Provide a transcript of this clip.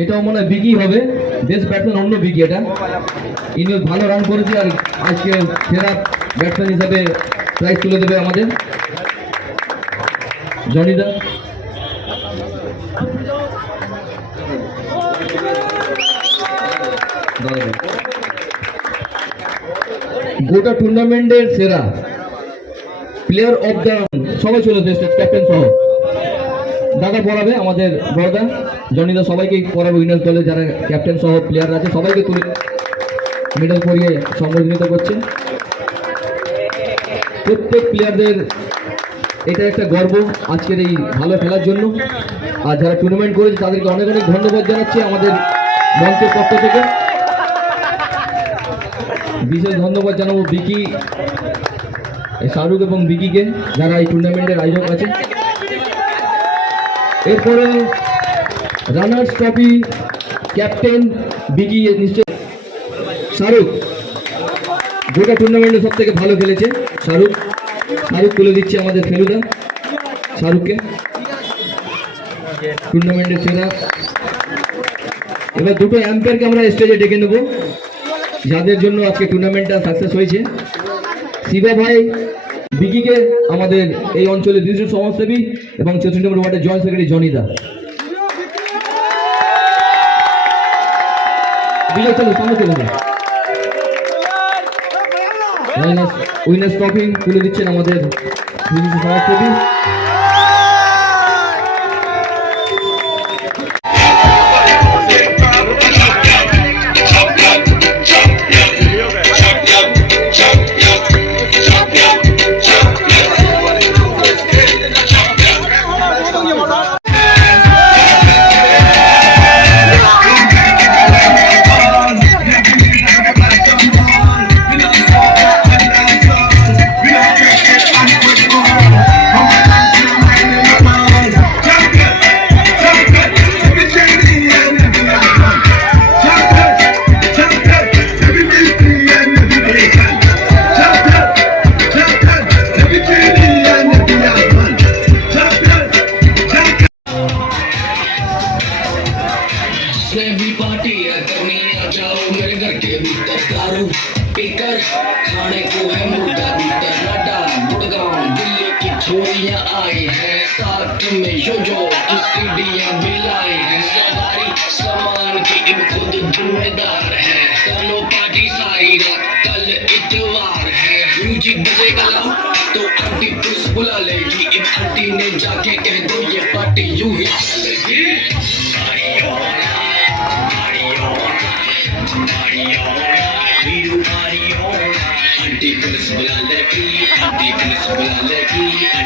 এটাও মনে হয় বিকি হবে, বেস্ট ব্যাটসম্যান অন্য বিকি। এটা ইনি ভালো রান করেছে আর আজকে সেরা ব্যাটসম্যান হিসাবে প্রাইজ তুলে দেবে আমাদের জনিদা। গোটা টুর্নামেন্টের সেরা প্লেয়ার অফ দ্য সবাই চলে এসেছে, ক্যাপ্টেন সহ দাদা পড়াবে, আমাদের বড়দা জনিদা সবাইকে পড়াবে। উইনার্স দলে যারা ক্যাপ্টেন সহ প্লেয়ার আছে সবাইকে তুলে মেডেল পরিয়ে সম্মানিত করছে। প্রত্যেক প্লেয়ারদের এটা একটা গর্ব আজকের এই ভালো খেলার জন্য। আর যারা টুর্নামেন্ট করেছে তাদেরকে অনেক অনেক ধন্যবাদ জানাচ্ছি আমাদের মঞ্চের পক্ষ থেকে। বিশেষ ধন্যবাদ জানাবো বিকি, শাহরুখ এবং বিকিকে যারা এই টুর্নামেন্টের আয়োজক আছে। এরপরে রানার্স ট্রফি ক্যাপ্টেন বিকি, নিশ্চয় শাহরুখ গোটা টুর্নামেন্টে সব থেকে ভালো খেলেছে শাহরুখ। শাহরুখ তুলে দিচ্ছে আমাদের ফেলুদা শাহরুখকে টুর্নামেন্টের সেরা। এবার দুটো অ্যাম্পায়ারকে আমরা স্টেজে ডেকে নেব যাদের জন্য আজকে টুর্নামেন্টটা সাকসেস হয়েছে। শিবা ভাই বিকিকে আমাদের এই অঞ্চলের দ্বিতীয় সমাজসেবী এবং 64 নম্বর ওয়ার্ডের জয়েন্ট সেক্রেটারি জনিদা। বিজয় চলো সামনে চলে যাও। উইনার্স ট্রফি তুলে দিচ্ছেন আমাদের দ্বিতীয় সমাজসেবী। खाने को है मुर्गा भीतर नडा गुड़गांव दिल्ली की छोरियां आई हैं साथ में यो की सीढ़ियां भी लाई हैं हमारी सामान की इन खुद जिम्मेदार है चलो पार्टी सारी रात कल इतवार है म्यूजिक बजेगा तो आंटी पुलिस बुला लेगी इन आंटी ने जाके कह दो ये पार्टी यूं ही चलेगी। आंटी पुलिस बुला लेगी, आंटी पुलिस बुला लेगी।